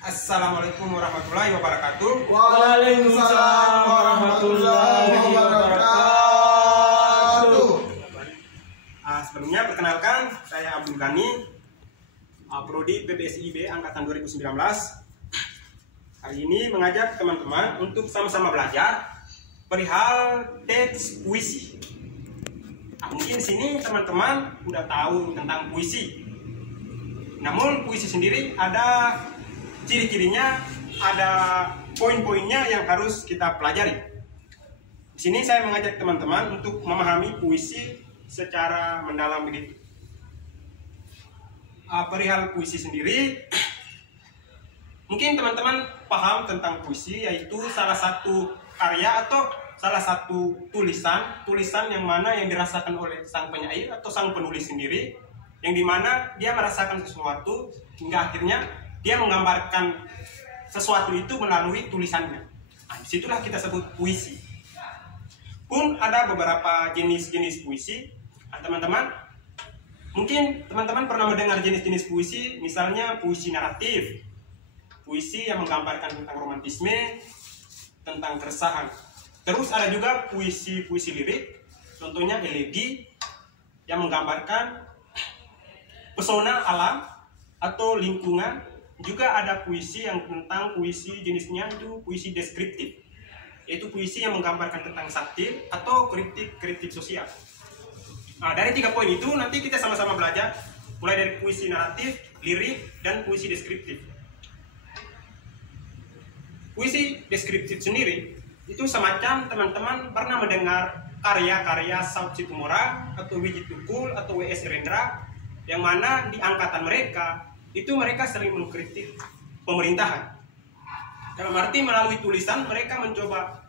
Assalamualaikum warahmatullahi wabarakatuh. Waalaikumsalam warahmatullahi wabarakatuh. Sebelumnya perkenalkan, saya Abdul Ghani, Prodi PPSIB Angkatan 2019. Hari ini mengajak teman-teman untuk sama-sama belajar perihal teks puisi. Mungkin di sini teman-teman udah tahu tentang puisi. Namun puisi sendiri ada ciri-cirinya, ada poin-poinnya yang harus kita pelajari. Di sini saya mengajak teman-teman untuk memahami puisi secara mendalam begitu. Perihal puisi sendiri, mungkin teman-teman paham tentang puisi, yaitu salah satu karya atau salah satu tulisan yang mana yang dirasakan oleh sang penyair atau sang penulis sendiri, yang dimana dia merasakan sesuatu hingga akhirnya dia menggambarkan sesuatu itu melalui tulisannya. Disitulah kita sebut puisi. Pun ada beberapa jenis-jenis puisi. Teman-teman, mungkin teman-teman pernah mendengar jenis-jenis puisi, misalnya puisi naratif, puisi yang menggambarkan tentang romantisme, tentang keresahan. Terus ada juga puisi-puisi lirik, contohnya elegi yang menggambarkan pesona alam atau lingkungan. Juga ada puisi yang tentang puisi jenisnya itu puisi deskriptif, yaitu puisi yang menggambarkan tentang satir atau kritik sosial. Dari 3 poin itu nanti kita sama-sama belajar, mulai dari puisi naratif, lirik, dan puisi deskriptif. Puisi deskriptif sendiri itu semacam teman-teman pernah mendengar karya-karya Saud Situmorang atau Widji Tukul atau W.S. Rendra, yang mana di angkatan mereka itu mereka sering mengkritik pemerintahan. Dalam arti melalui tulisan mereka mencoba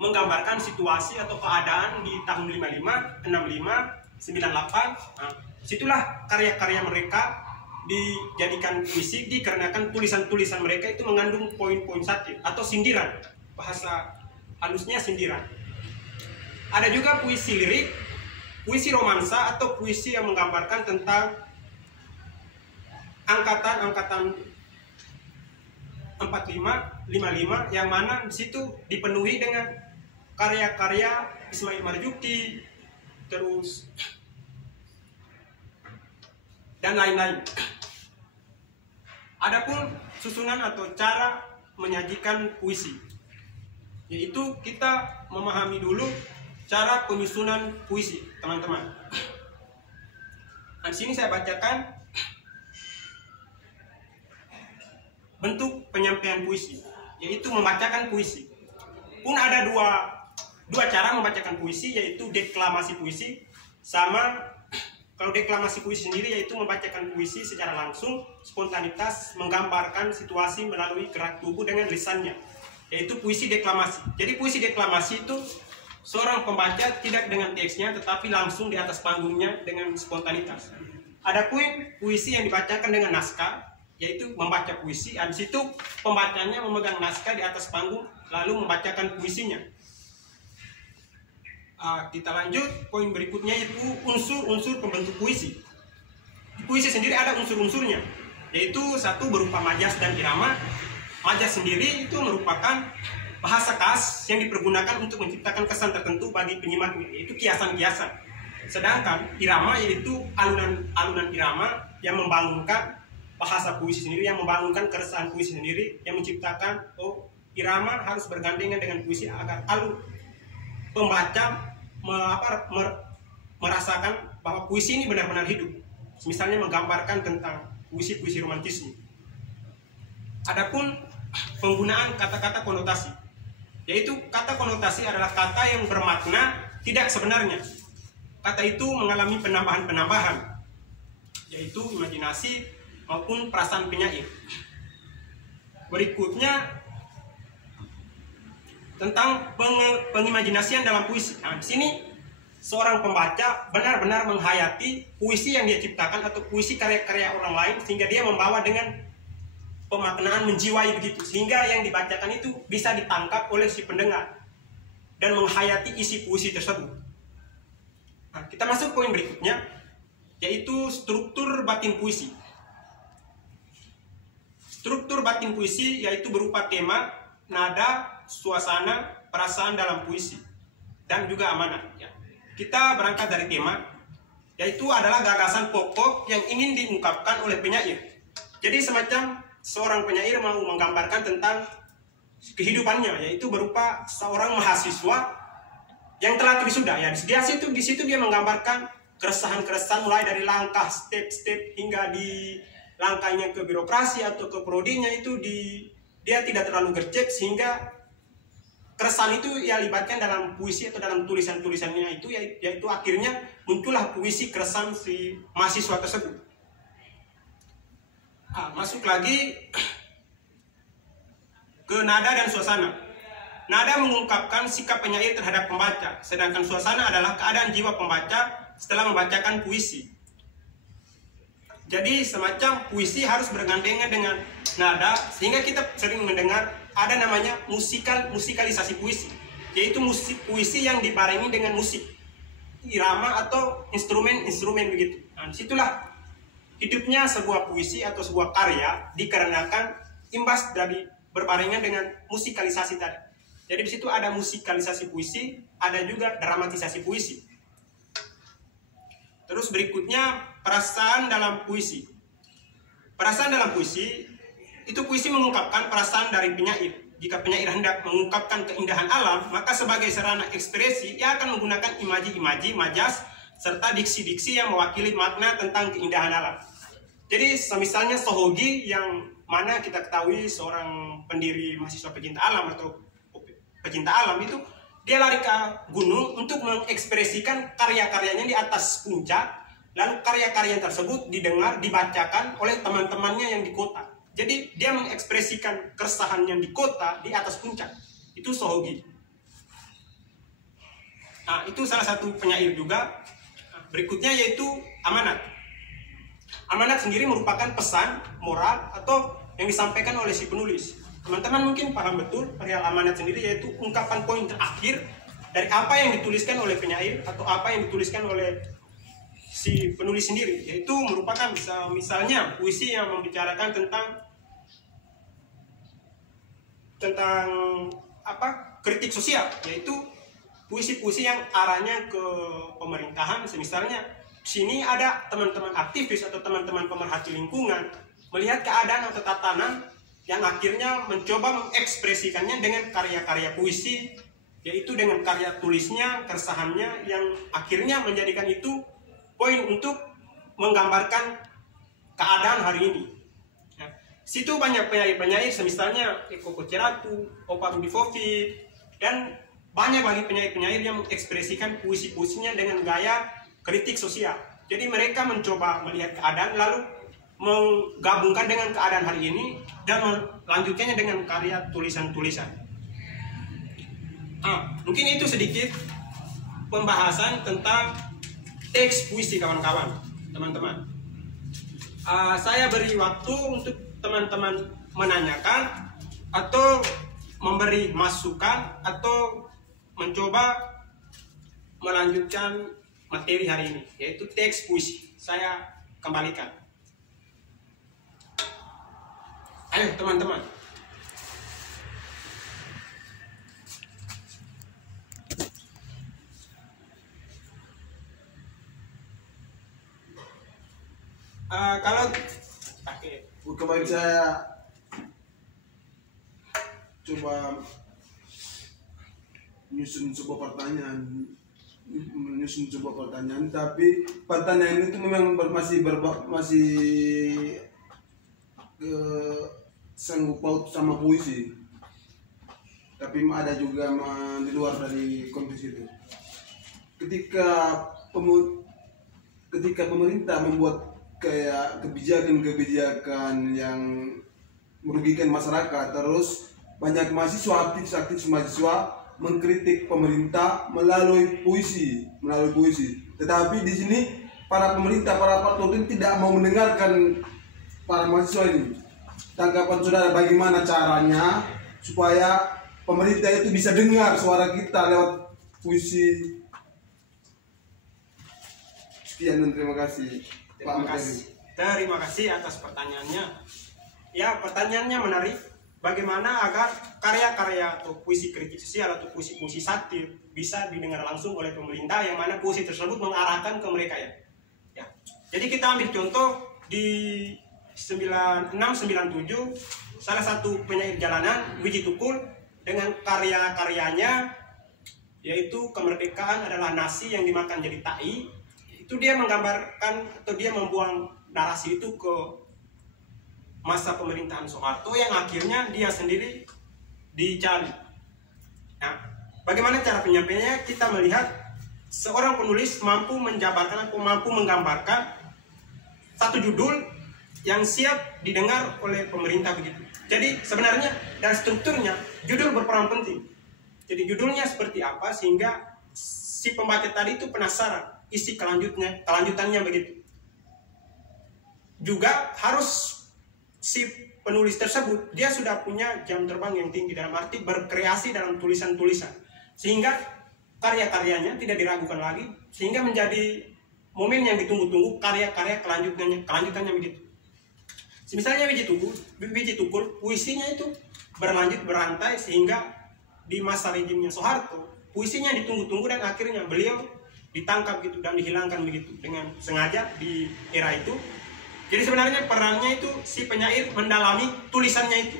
menggambarkan situasi atau keadaan di tahun 55, 65, 98. Situlah karya-karya mereka dijadikan puisi dikarenakan tulisan-tulisan mereka itu mengandung poin-poin satir atau sindiran. Bahasa halusnya sindiran. Ada juga puisi lirik, puisi romansa atau puisi yang menggambarkan tentang angkatan 45, 55, yang mana di situ dipenuhi dengan karya-karya Ismail Marzuki, terus dan lain-lain. Adapun susunan atau cara menyajikan puisi, yaitu kita memahami dulu cara penyusunan puisi, teman-teman. Di sini saya bacakan bentuk penyampaian puisi, yaitu membacakan puisi. Pun ada dua cara membacakan puisi, yaitu deklamasi puisi, sama kalau deklamasi puisi sendiri yaitu membacakan puisi secara langsung, spontanitas, menggambarkan situasi melalui gerak tubuh dengan lisannya, yaitu puisi deklamasi. Jadi puisi deklamasi itu seorang pembaca tidak dengan teksnya tetapi langsung di atas panggungnya dengan spontanitas. Adapun puisi yang dibacakan dengan naskah, yaitu membaca puisi, di situ pembacanya memegang naskah di atas panggung lalu membacakan puisinya. Kita lanjut poin berikutnya, yaitu unsur-unsur pembentuk puisi. Di puisi sendiri ada unsur-unsurnya, yaitu satu berupa majas dan irama. Majas sendiri itu merupakan bahasa khas yang dipergunakan untuk menciptakan kesan tertentu bagi penyimaknya, yaitu kiasan-kiasan. Sedangkan irama yaitu alunan irama yang membangunkan bahasa puisi sendiri, yang membangunkan keresahan puisi sendiri, yang menciptakan irama harus bergandengan dengan puisi agar pembaca merasakan bahwa puisi ini benar-benar hidup. Misalnya menggambarkan tentang puisi-puisi romantisme. Adapun penggunaan kata-kata konotasi, yaitu kata konotasi adalah kata yang bermakna tidak sebenarnya. Kata itu mengalami penambahan-penambahan, yaitu imajinasi maupun perasaan penyair. Berikutnya tentang pengimajinasian dalam puisi. Di sini seorang pembaca benar-benar menghayati puisi yang dia ciptakan atau puisi karya-karya orang lain, sehingga dia membawa dengan pemaknaan menjiwai begitu, sehingga yang dibacakan itu bisa ditangkap oleh si pendengar dan menghayati isi puisi tersebut. Kita masuk poin berikutnya, yaitu struktur batin puisi. Struktur batin puisi yaitu berupa tema, nada, suasana, perasaan dalam puisi, dan juga amanat. Ya. Kita berangkat dari tema, yaitu adalah gagasan pokok yang ingin diungkapkan oleh penyair. Jadi semacam seorang penyair mau menggambarkan tentang kehidupannya, yaitu berupa seorang mahasiswa yang telah wisuda. Ya, di situ dia menggambarkan keresahan-keresahan mulai dari langkah step-step hingga di langkahnya ke birokrasi atau ke prodinya itu dia tidak terlalu gercep, sehingga keresahan itu ia libatkan dalam puisi atau dalam tulisan-tulisannya itu, yaitu akhirnya muncullah puisi keresahan si mahasiswa tersebut. Masuk lagi ke nada dan suasana. Nada mengungkapkan sikap penyair terhadap pembaca, sedangkan suasana adalah keadaan jiwa pembaca setelah membacakan puisi. Jadi semacam puisi harus bergandengan dengan nada, sehingga kita sering mendengar ada namanya musikalisasi puisi, yaitu puisi yang dibarengi dengan musik, irama atau instrumen begitu. Nah, disitulah hidupnya sebuah puisi atau sebuah karya dikarenakan imbas dari berbarengan dengan musikalisasi tadi. Jadi di situ ada musikalisasi puisi, ada juga dramatisasi puisi. Terus berikutnya perasaan dalam puisi. Perasaan dalam puisi itu puisi mengungkapkan perasaan dari penyair. Jika penyair hendak mengungkapkan keindahan alam, maka sebagai sarana ekspresi ia akan menggunakan imaji-imaji, majas, serta diksi-diksi yang mewakili makna tentang keindahan alam. Jadi misalnya Sohogi yang mana kita ketahui seorang pendiri mahasiswa pecinta alam atau pecinta alam itu, dia lari ke gunung untuk mengekspresikan karya-karyanya di atas puncak, lalu karya-karya tersebut didengar, dibacakan oleh teman-temannya yang di kota. Jadi dia mengekspresikan keresahannya di kota di atas puncak. Itu Sohogi. Nah, itu salah satu penyair juga. Berikutnya yaitu amanat. Amanat sendiri merupakan pesan, moral, atau yang disampaikan oleh si penulis. Teman-teman mungkin paham betul perihal amanat sendiri, yaitu ungkapan poin terakhir dari apa yang dituliskan oleh penyair atau apa yang dituliskan oleh si penulis sendiri, yaitu merupakan misalnya puisi yang membicarakan tentang kritik sosial, yaitu puisi-puisi yang arahnya ke pemerintahan. Misalnya sini ada teman-teman aktivis atau teman-teman pemerhati lingkungan melihat keadaan atau tatanan yang akhirnya mencoba mengekspresikannya dengan karya-karya puisi, yaitu dengan karya tulisnya, keresahannya, yang akhirnya menjadikan itu poin untuk menggambarkan keadaan hari ini. Nah, situ banyak penyair-penyair, misalnya Eko Kuceratu, Opa Rudifovi, dan banyak lagi penyair-penyair yang mengekspresikan puisi-puisinya dengan gaya kritik sosial. Jadi mereka mencoba melihat keadaan lalu menggabungkan dengan keadaan hari ini dan melanjutkannya dengan karya tulisan-tulisan. Mungkin itu sedikit pembahasan tentang teks puisi kawan-kawan, teman-teman. Saya beri waktu untuk teman-teman menanyakan atau memberi masukan atau mencoba melanjutkan materi hari ini, yaitu teks puisi. Saya kembalikan. Ayo teman-teman. Kalau kemarin saya coba menyusun sebuah pertanyaan, tapi pertanyaan itu memang masih sanggup paut sama puisi, tapi ada juga di luar dari konteks itu. Ketika pemerintah membuat kayak kebijakan yang merugikan masyarakat, terus banyak aktivis mahasiswa mengkritik pemerintah melalui puisi. Tetapi di sini para aktor itu tidak mau mendengarkan para mahasiswa ini. Tanggapan saudara bagaimana caranya supaya pemerintah itu bisa dengar suara kita lewat puisi? Sekian dan terima kasih. Terima kasih atas pertanyaannya. ya pertanyaannya menarik, bagaimana agar karya-karya atau puisi kritik sosial atau puisi-puisi satir bisa didengar langsung oleh pemerintah, yang mana puisi tersebut mengarahkan ke mereka ya. Ya. Jadi kita ambil contoh di 9697 salah satu penyair jalanan Wiji Tukul dengan karya-karyanya yaitu kemerdekaan adalah nasi yang dimakan jadi tai. Itu dia menggambarkan atau dia membuang narasi itu ke masa pemerintahan Soeharto yang akhirnya dia sendiri dicari. Nah, bagaimana cara penyampaiannya? Kita melihat seorang penulis mampu menjabarkan atau mampu menggambarkan satu judul yang siap didengar oleh pemerintah begitu. Jadi sebenarnya dari strukturnya judul berperan penting. Jadi judulnya seperti apa sehingga si pembaca tadi itu penasaran isi kelanjutannya begitu. Juga harus si penulis tersebut dia sudah punya jam terbang yang tinggi dalam arti berkreasi dalam tulisan-tulisan sehingga karya-karyanya tidak diragukan lagi sehingga menjadi momen yang ditunggu-tunggu karya-karya kelanjutannya begitu. Misalnya Wiji Tukul puisinya itu berlanjut berantai sehingga di masa rejimnya Soeharto puisinya ditunggu-tunggu dan akhirnya beliau ditangkap gitu dan dihilangkan begitu dengan sengaja di era itu. Jadi sebenarnya perannya itu si penyair mendalami tulisannya itu.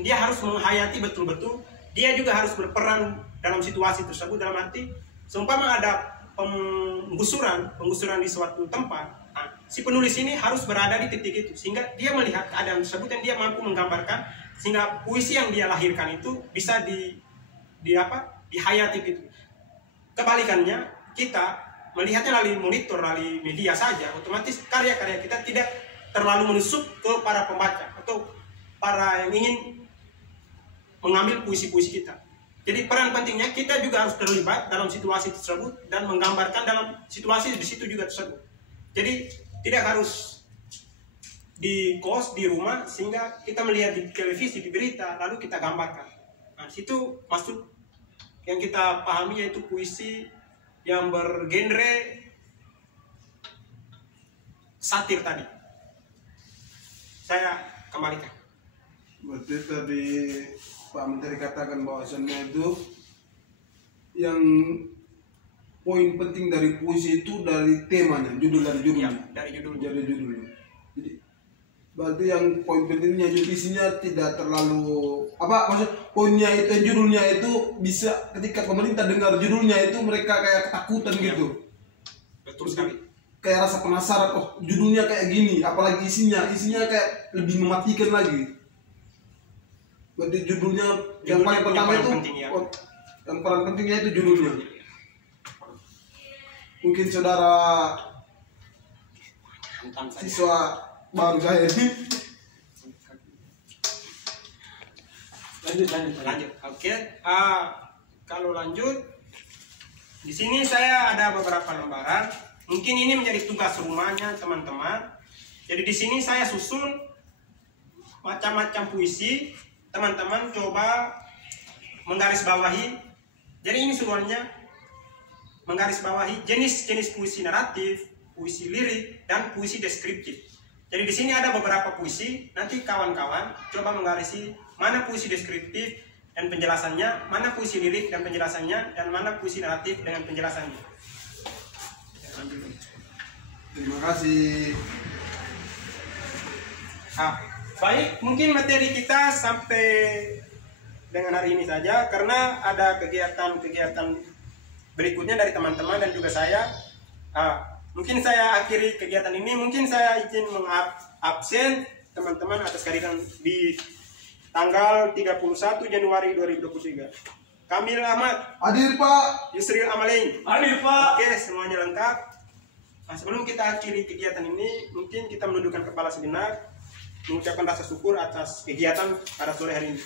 Dia harus menghayati betul-betul. Dia juga harus berperan dalam situasi tersebut dalam arti seumpama ada penggusuran di suatu tempat. Nah, si penulis ini harus berada di titik itu sehingga dia melihat keadaan tersebut dan dia mampu menggambarkan sehingga puisi yang dia lahirkan itu bisa dihayati gitu. Kebalikannya kita melihatnya melalui monitor, melalui media saja, otomatis karya-karya kita tidak terlalu menusuk ke para pembaca atau para yang ingin mengambil puisi-puisi kita. Jadi peran pentingnya kita juga harus terlibat dalam situasi tersebut dan menggambarkan dalam situasi di situ juga tersebut. Jadi tidak harus di kos, di rumah, sehingga kita melihat di televisi, di berita, lalu kita gambarkan. Nah, situ masuk yang kita pahami yaitu puisi yang bergenre satir tadi. Saya kembalikan. Berarti tadi Pak Menteri katakan bahwasannya itu yang poin penting dari puisi itu dari temanya, judulnya. Ya, dari judulnya. Jadi berarti yang poin pentingnya isinya tidak terlalu poinnya itu judulnya itu bisa ketika pemerintah dengar judulnya itu mereka kayak ketakutan gitu. Betul sekali. Kayak rasa penasaran, oh judulnya kayak gini, apalagi isinya kayak lebih mematikan lagi. Berarti judulnya yang paling pertama itu yang paling pentingnya itu judulnya. Mungkin saudara siswa baru saya ini lanjut. Oke. Kalau lanjut di sini saya ada beberapa lembaran. Mungkin ini menjadi tugas rumahnya teman-teman. Jadi di sini saya susun macam-macam puisi. Teman-teman coba menggarisbawahi. Jadi ini semuanya menggarisbawahi jenis-jenis puisi naratif, puisi lirik, dan puisi deskriptif. Jadi di sini ada beberapa puisi. Nanti kawan-kawan coba menggarisi mana puisi deskriptif dan penjelasannya, mana puisi lirik dan penjelasannya, dan mana puisi naratif dengan penjelasannya. terima kasih. Baik, mungkin materi kita sampai dengan hari ini saja karena ada kegiatan-kegiatan berikutnya dari teman-teman dan juga saya. Mungkin saya akhiri kegiatan ini. Mungkin saya izin mengabsen teman-teman atas kehadiran di tanggal 31 Januari 2023. Kamil Ahmad. Hadir Pak. Yusril Amalein. Hadir Pak. Oke, semuanya lengkap. Nah, sebelum kita akhiri kegiatan ini, mungkin kita menundukkan kepala sejenak, mengucapkan rasa syukur atas kegiatan pada sore hari ini.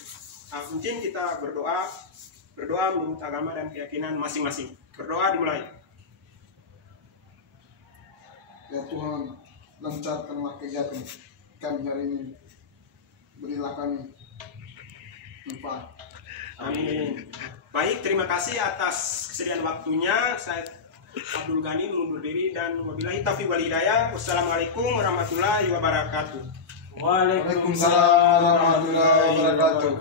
Nah, mungkin kita berdoa menurut agama dan keyakinan masing-masing. Berdoa dimulai. Ya Tuhan, lancarkanlah kegiatan kami hari ini. Berilah kami manfaat. Amin. Baik, terima kasih atas kesediaan waktunya. Saya Abdul Ghani mengundur diri dan wabillahi taufiq wal hidayah. Wassalamualaikum warahmatullahi wabarakatuh. Waalaikumsalam warahmatullahi wabarakatuh.